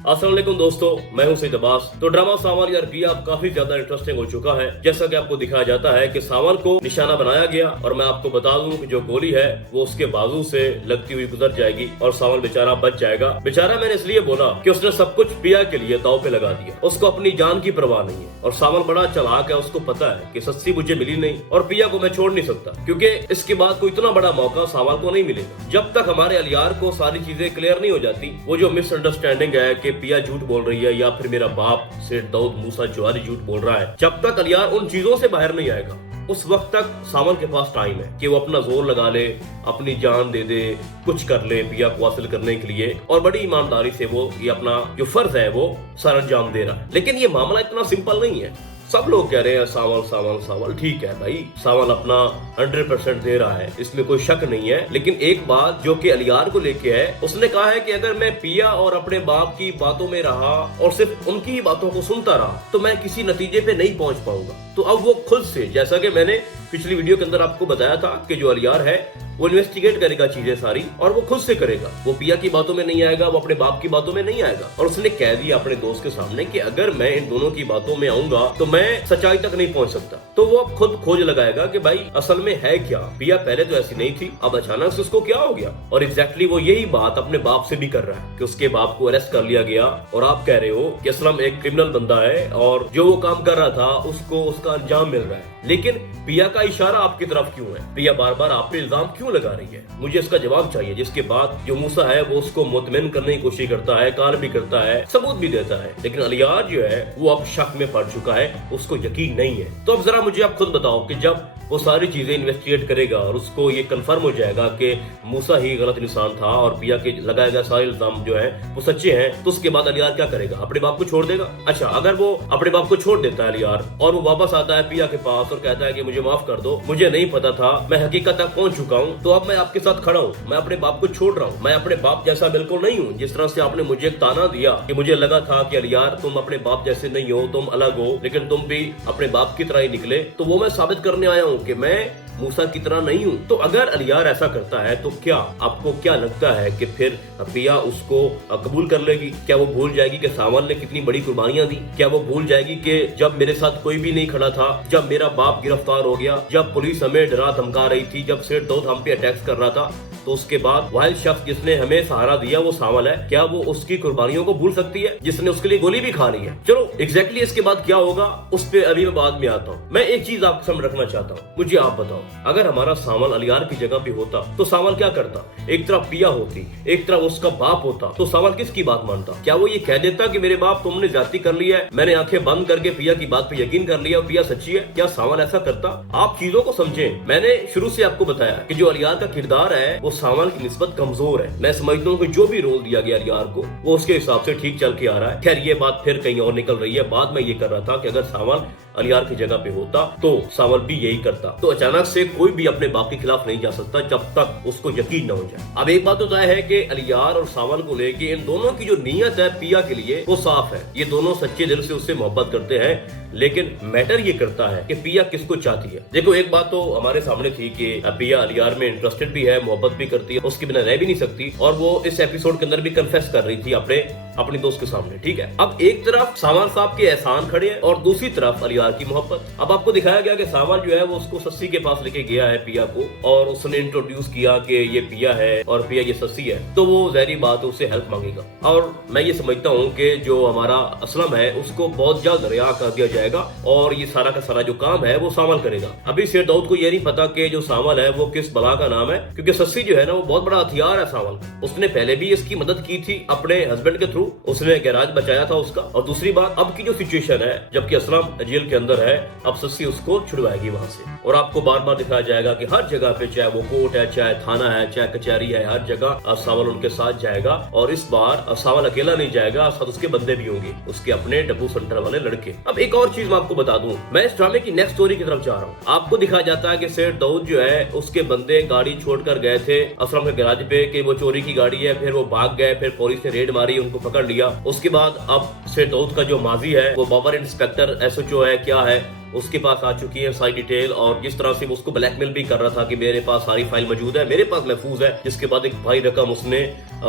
अस्सलाम वालेकुम दोस्तों, मैं हूं सईद अब्बास। तो ड्रामा सावन यार पिया अब काफी ज्यादा इंटरेस्टिंग हो चुका है। जैसा कि आपको दिखाया जाता है कि सावन को निशाना बनाया गया और मैं आपको बता दूं कि जो गोली है वो उसके बाजू से लगती हुई गुजर जाएगी और सावन बेचारा बच जाएगा। बेचारा मैंने इसलिए बोला कि उसने सब कुछ पिया के लिए दाव पे लगा दिया। उसको अपनी जान की परवाह नहीं है और सावन बड़ा चालाक है। उसको पता है कि सस्सी मुझे मिली नहीं और पिया को मैं छोड़ नहीं सकता, क्योंकि इसके बाद कोई इतना बड़ा मौका सावन को नहीं मिलेगा। जब तक हमारे अलियार को सारी चीजें क्लियर नहीं हो जाती, वो जो मिसअंडरस्टैंडिंग है कि पिया झूठ बोल रही है या फिर मेरा बाप सेठ दाऊद मूसा जवारी झूठ बोल रहा है, जब तक अलियार उन चीजों से बाहर नहीं आएगा उस वक्त तक सावन के पास टाइम है कि वो अपना जोर लगा ले, अपनी जान दे दे, कुछ कर ले पिया को हासिल करने के लिए। और बड़ी ईमानदारी से वो ये अपना जो फर्ज है वो सारा अंजाम दे रहा है। लेकिन ये मामला इतना सिंपल नहीं है। सब लोग कह रहे हैं सावल सावल सावल, ठीक है भाई, सावल अपना 100% दे रहा है, इसमें कोई शक नहीं है। लेकिन एक बात जो कि अलियार को लेके है, उसने कहा है कि अगर मैं पिया और अपने बाप की बातों में रहा और सिर्फ उनकी ही बातों को सुनता रहा तो मैं किसी नतीजे पे नहीं पहुंच पाऊंगा। तो अब वो खुद से, जैसा कि मैंने पिछली वीडियो के अंदर आपको बताया था कि जो अलियार है वो इन्वेस्टिगेट करेगा चीजें सारी और वो खुद से करेगा। वो पिया की बातों में नहीं आएगा, वो अपने बाप की बातों में नहीं आएगा। और उसने कह दिया अपने दोस्त के सामने कि अगर मैं इन दोनों की बातों में आऊंगा तो मैं सच्चाई तक नहीं पहुंच सकता। तो वो अब खुद खोज लगाएगा कि भाई असल में है क्या। पिया पहले तो ऐसी नहीं थी, अब अचानक से उसको क्या हो गया। और एग्जैक्टली वो यही बात अपने बाप से भी कर रहा है कि उसके बाप को अरेस्ट कर लिया गया और आप कह रहे हो कि असलम एक क्रिमिनल बंदा है और जो वो काम कर रहा था उसको उसका अंजाम मिल रहा है। लेकिन पिया का इशारा आपकी तरफ क्यों है? पिया बार बार आप पे इल्जाम क्यों लगा रही है? मुझे इसका जवाब चाहिए। जिसके बाद जो मूसा है वो उसको मुतमिन करने की कोशिश करता है, कॉल भी करता है, सबूत भी देता है। लेकिन अलियार जो है वो अब शक में पड़ चुका है, उसको यकीन नहीं है। तो अब जरा मुझे आप खुद बताओ कि जब वो सारी चीजें इन्वेस्टिगेट करेगा और उसको ये कंफर्म हो जाएगा कि मूसा ही गलत इंसान था और पिया के लगाए गए सारे इल्जाम जो है वो सच्चे हैं, तो उसके बाद अलियार क्या करेगा? अपने बाप को छोड़ देगा? अच्छा, अगर वो अपने बाप को छोड़ देता है अलियार और वो वापस आता है पिया के पास और कहता है कि मुझे माफ कर दो, मुझे नहीं पता था, मैं हकीकत तक पहुंच चुका हूँ, तो अब मैं आपके साथ खड़ा हूँ, मैं अपने बाप को छोड़ रहा हूँ, मैं अपने बाप जैसा बिल्कुल नहीं हूँ। जिस तरह से आपने मुझे एक ताना दिया कि मुझे लगा था कि अलियार तुम अपने बाप जैसे नहीं हो, तुम अलग हो, लेकिन तुम भी अपने बाप की तरह ही निकले, तो वो मैं साबित करने आया हूँ कि मैं मूसा की तरह नहीं हूँ। तो अगर अलियार ऐसा करता है तो क्या आपको क्या लगता है कि फिर पिया उसको कबूल कर लेगी? क्या वो भूल जाएगी कि सावन ने कितनी बड़ी कुर्बानियां दी? क्या वो भूल जाएगी कि जब मेरे साथ कोई भी नहीं खड़ा था, जब मेरा बाप गिरफ्तार हो गया, जब पुलिस हमें डरा धमका रही थी, जब सेठ दाऊद हम पे अटैक्स कर रहा था, तो उसके बाद वाहिद शख्स जिसने हमें सहारा दिया वो सावल है, क्या वो उसकी कुर्बानियों को भूल सकती है जिसने उसके लिए गोली भी खा ली है? चलो एग्जैक्टली इसके बाद क्या होगा उस पे अभी मैं बाद में आता हूँ। मैं एक चीज आपके सामने रखना चाहता हूँ, मुझे आप बताओ, अगर हमारा सावल अलियार की जगह पे होता तो सावल क्या करता? एक तरफ पिया होती, एक तरफ उसका बाप होता, तो सावल किसकी बात मानता? क्या वो ये कह देता कि मेरे बाप तुमने ज्यादती कर ली है, मैंने आंखें बंद करके पिया की बात पे यकीन कर लिया और पिया सच्ची है? क्या सावल ऐसा करता? आप चीजों को समझें। मैंने शुरू से आपको बताया कि जो अलियार का किरदार है वो सावल की निस्बत कमजोर है। मैं समझता हूँ कि जो भी रोल दिया गया अलियार को वो उसके हिसाब से ठीक चल के आ रहा है। खैर ये बात फिर कहीं और निकल रही है। बाद में ये कर रहा था कि अगर सावल अलियार की जगह पे होता तो सावल भी यही करता। तो अचानक से कोई भी अपने बाप के खिलाफ नहीं जा सकता जब तक उसको यकीन न हो जाए। अब एक बात तो तय है कि अलियार और सावल को लेके इन दोनों की जो नीयत है पिया के लिए वो साफ है। ये दोनों सच्चे दिल से उससे मोहब्बत करते हैं, लेकिन मैटर ये करता है कि पिया किसको चाहती है। देखो एक बात तो हमारे सामने थी कि पिया अलियार में इंटरेस्टेड भी है, मोहब्बत भी करती है, उसके बिना रह भी नहीं सकती, और वो इस एपिसोड के अंदर भी कन्फेस कर रही थी अपने दोस्त के सामने। ठीक है, अब एक तरफ सावल साहब के एहसान खड़े हैं और दूसरी तरफ अलियार की मोहब्बत। अब आपको दिखाया गया कि सावल जो है वो उसको सस्सी के पास लेके गया है पिया को, और उसने इंट्रोड्यूस किया कि ये पिया है और पिया ये सस्सी है, तो वो ज़ाहिर बात है उससे हेल्प मांगेगा। और मैं ये समझता हूँ कि जो हमारा असलम है उसको बहुत जल्द रिहा कर दिया जाएगा और ये सारा का सारा जो काम है वो सावल करेगा। अभी सेठ दाऊद को ये नहीं पता कि जो सावल है वो किस बला का नाम है, क्योंकि सस्सी जो है ना वो बहुत बड़ा हथियार है सावल। उसने पहले भी इसकी मदद की थी अपने हस्बैंड के थ्रू, उसने गैराज बचाया था उसका। और दूसरी बात, अब की जो सिचुएशन है जबकि असलम जेल के अंदर है, अब सस्सी उसको छुड़वाएगी वहां से। और आपको बार बार दिखाया जाएगा कि हर जगह पे, चाहे वो कोर्ट है, चाहे थाना है, चाहे कचहरी है, हर जगह सावल उनके साथ जाएगा। और इस बार सावल अकेला नहीं जाएगा, साथ उसके बंदे भी होंगे, उसके अपने डब्बू सेंटर वाले लड़के। अब एक और चीज मैं आपको बता दूं, मैं इस ड्रामे की नेक्स्ट स्टोरी की तरफ जा रहा हूँ। आपको दिखाया जाता है कि सेठ दाऊद जो है उसके बंदे गाड़ी छोड़कर गए थे असलम के गैराज पे कि वो चोरी की गाड़ी है, फिर वो भाग गए, फिर पुलिस ने रेड मारी, उनको पकड़ लिया। उसके बाद अब शेर दाऊद का जो माजी है वो बाबर इंस्पेक्टर एसएचओ है क्या है, उसके पास आ चुकी है सारी डिटेल, और जिस तरह से वो उसको ब्लैकमेल भी कर रहा था कि मेरे पास सारी फाइल मौजूद है, मेरे पास महफूज है, जिसके बाद एक भारी रकम उसने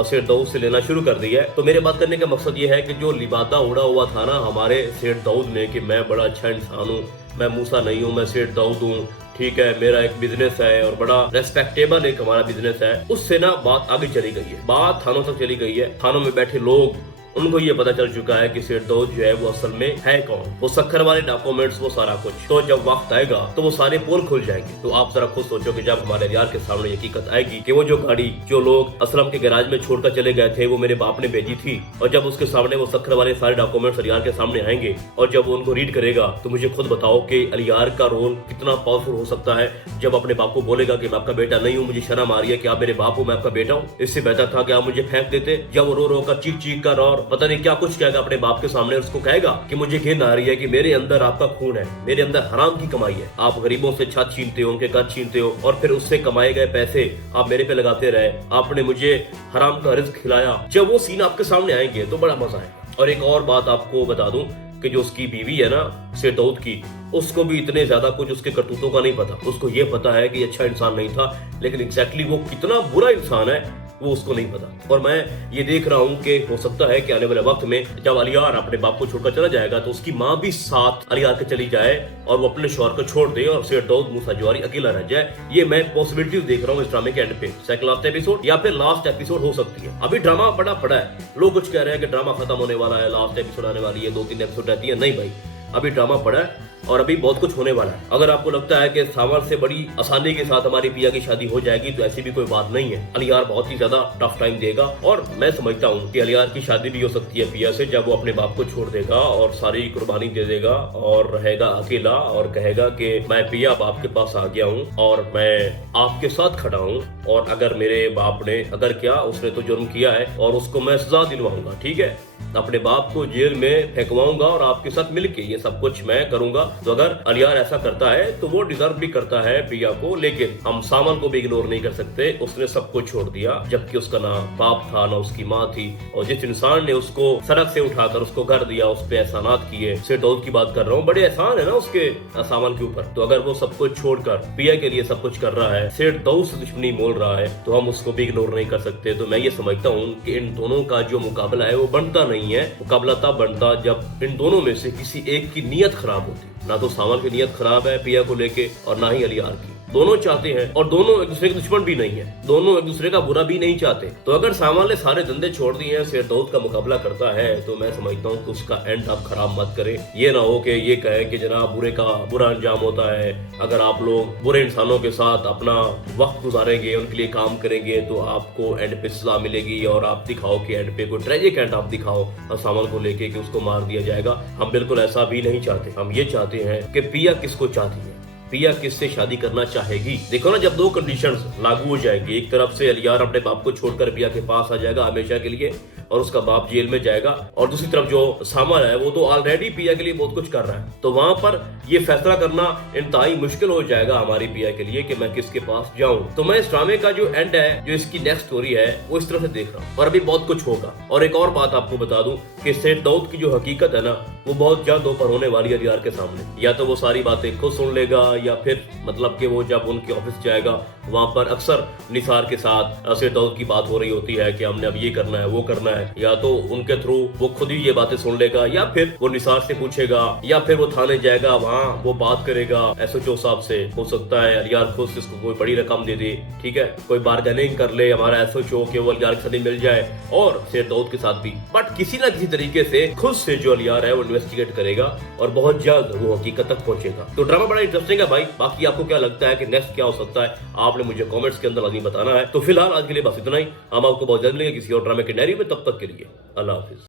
शेर दाऊद से लेना शुरू कर दी है। तो मेरे बात करने का मकसद ये है कि जो लिबादा उड़ा हुआ था ना हमारे शेर दाऊद ने कि मैं बड़ा अच्छा इंसान हूँ, मैं मूसा नहीं हूँ, मैं शेर दाऊद हूँ, ठीक है, मेरा एक बिजनेस है और बड़ा रेस्पेक्टेबल एक हमारा बिजनेस है, उससे ना बात आगे चली गई है, बात थानों तक चली गई है। थानों में बैठे लोग, उनको ये पता चल चुका है कि शेर दाऊद जो है वो असल में है कौन, वो सक्खर वाले डॉक्यूमेंट्स, वो सारा कुछ। तो जब वक्त आएगा तो वो सारे पोल खुल जाएंगे। तो आप जरा खुद सोचो कि जब हमारे यार के सामने हकीकत आएगी कि वो जो गाड़ी जो लोग असलम के गैराज में छोड़कर चले गए थे वो मेरे बाप ने भेजी थी, और जब उसके सामने वो सक्खर वाले सारे डॉक्यूमेंट्स अलियार के सामने आएंगे और जब वो उनको रीड करेगा, तो मुझे खुद बताओ कि अलियार का रोल कितना पावरफुल हो सकता है। जब अपने बाप को बोलेगा कि मैं आपका बेटा नहीं हूँ, मुझे शर्म आ रही है कि आप मेरे बाप हो, मैं आपका बेटा हूँ, इससे बेहतर था कि आप मुझे फेंक देते। जब वो रो रो कर चीख चीख कर और पता नहीं क्या कुछ कहेगा अपने बाप के सामने, उसको कहेगा कि मुझे घिन आ रही है कि मेरे अंदर आपका खून है, मेरे अंदर हराम की कमाई है, आप गरीबों से छत छीनते हो, उनके घर छीनते हो, और फिर उससे कमाए गए पैसे आप मेरे पे लगाते रहे, आपने मुझे हराम का रिज्क खिलाया। जब वो सीन आपके सामने आएंगे तो बड़ा मजा आएगा। और एक और बात आपको बता दूं कि जो उसकी बीवी है ना शेर दाऊद की, उसको भी इतने ज्यादा कुछ उसके करतूतों का नहीं पता। उसको ये पता है कि अच्छा इंसान नहीं था, लेकिन एग्जैक्टली वो कितना बुरा इंसान है वो उसको नहीं पता। और मैं ये देख रहा हूँ कि हो सकता है कि आने वाले वक्त में जब अलियार अपने बाप को छोड़कर चला जाएगा तो उसकी माँ भी साथ अलियार के चली जाए और वो अपने शौहर को छोड़ दे और शेर दाऊद मूसा जवारी अकेला रह जाए। ये मैं पॉसिबिलिटी देख रहा हूँ इस ड्रामे के एंड पे, सेकंड लास्ट एपिसोड या फिर लास्ट एपिसोड हो सकती है। अभी ड्रामा बड़ा पड़ा है, लोग कुछ कह रहे हैं कि ड्रामा खत्म होने वाला है, लास्ट एपिसोड आने वाली है, 2-3 एपिसोड रहती है। नहीं भाई, अभी ड्रामा पड़ा है और अभी बहुत कुछ होने वाला है। अगर आपको लगता है कि सावर से बड़ी आसानी के साथ हमारी पिया की शादी हो जाएगी, तो ऐसी भी कोई बात नहीं है। अलियार बहुत ही ज्यादा टफ टाइम देगा, और मैं समझता हूँ कि अलियार की शादी भी हो सकती है पिया से, जब वो अपने बाप को छोड़ देगा और सारी कुर्बानी दे देगा और रहेगा अकेला और कहेगा कि मैं पिया बाप के पास आ गया हूँ और मैं आपके साथ खड़ा हूँ, और अगर मेरे बाप ने अगर क्या उसने तो जुर्म किया है और उसको मैं सजा दिलवाऊंगा, ठीक है, अपने बाप को जेल में फेंकवाऊंगा और आपके साथ मिलके ये सब कुछ मैं करूंगा। तो अगर अलियार ऐसा करता है तो वो डिजर्व भी करता है पिया को, लेकिन हम सामन को भी इग्नोर नहीं कर सकते। उसने सब कुछ छोड़ दिया, जबकि उसका ना बाप था ना उसकी माँ थी, और जिस इंसान ने उसको सड़क से उठाकर उसको घर दिया, उस पे एहसानात किए, शेर दाऊद की बात कर रहा हूँ, बड़े एहसान है ना उसके सामन के ऊपर। तो अगर वो सब कुछ छोड़कर पिया के लिए सब कुछ कर रहा है, शेर दाऊद से दुश्मनी मोल रहा है, तो हम उसको भी इग्नोर नहीं कर सकते। तो मैं ये समझता हूँ कि इन दोनों का जो मुकाबला है वो बनता नहीं है। मुकाबला तब बनता जब इन दोनों में से किसी एक की नीयत खराब होती। ना तो सावन की नीयत खराब है पिया को लेके और ना ही अलियार की, दोनों चाहते हैं और दोनों एक दूसरे के दुश्मन भी नहीं है, दोनों एक दूसरे का बुरा भी नहीं चाहते। तो अगर सामान ने सारे धंधे छोड़ दिए हैं, शेर दाऊद का मुकाबला करता है, तो मैं समझता हूँ कि उसका एंड आप खराब मत करें। ये ना हो कि ये कहे कि जनाब बुरे का बुरा अंजाम होता है, अगर आप लोग बुरे इंसानों के साथ अपना वक्त गुजारेंगे, उनके लिए काम करेंगे, तो आपको एंड पे सजा मिलेगी, और आप दिखाओ कि एंड पे कोई ट्रेजिक एंड आप दिखाओ सामान को लेके कि उसको मार दिया जाएगा। हम बिल्कुल ऐसा भी नहीं चाहते। हम ये चाहते हैं कि पिया किसको चाहती है, पिया किससे शादी करना चाहेगी। देखो ना, जब दो कंडीशंस लागू हो जाएंगी, एक तरफ से अलियार अपने बाप को छोड़कर पिया के पास आ जाएगा हमेशा के लिए और उसका बाप जेल में जाएगा, और दूसरी तरफ जो सामर है वो तो ऑलरेडी पिया के लिए बहुत कुछ कर रहा है, तो वहां पर ये फैसला करना इंतहाई मुश्किल हो जाएगा हमारी पिया के लिए कि मैं किसके पास जाऊं। तो मैं इस ड्रामे का जो एंड है, जो इसकी नेक्स्ट स्टोरी है, वो इस तरह से देख रहा हूँ, और अभी बहुत कुछ होगा। और एक और बात आपको बता दूं कि शेर दाऊद की जो हकीकत है ना, वो बहुत जल्द दोपहर होने वाली है अलियार के सामने। या तो वो सारी बातें खुद सुन लेगा, या फिर मतलब कि वो जब उनके ऑफिस जाएगा वहां पर अक्सर निसार के साथ शेर दाऊद की बात हो रही होती है कि हमने अब ये करना है वो करना है, या तो उनके थ्रू वो खुद ही ये बातें सुन लेगा, या फिर वो निसार से पूछेगा, या फिर वो थाने जाएगा, वहाँ वो बात करेगा एसएचओ साहब से। हो सकता है अलियार खुद इसको कोई बड़ी रकम दे दे, ठीक है, कोई बार्गेनिंग कर ले हमारा एसएचओ के वो अलियार के साथ मिल जाए, और शेर दाऊद के साथ भी, बट किसी ना किसी तरीके से खुद से जो अलियार है वो इन्वेस्टिगेट करेगा और बहुत जल्द वो हकीकत तक पहुंचेगा। तो ड्रामा बड़ा इंटरेस्टिंग है भाई। बाकी आपको क्या लगता है कि नेक्स्ट क्या हो सकता है, आपने मुझे कमेंट्स के अंदर लाजमी बताना है। तो फिलहाल आज के लिए बस इतना ही, हम आपको बहुत जल्द मिलेंगे किसी और ड्रामे के नैरी में। तब तक के लिए अल्लाह हाफिज।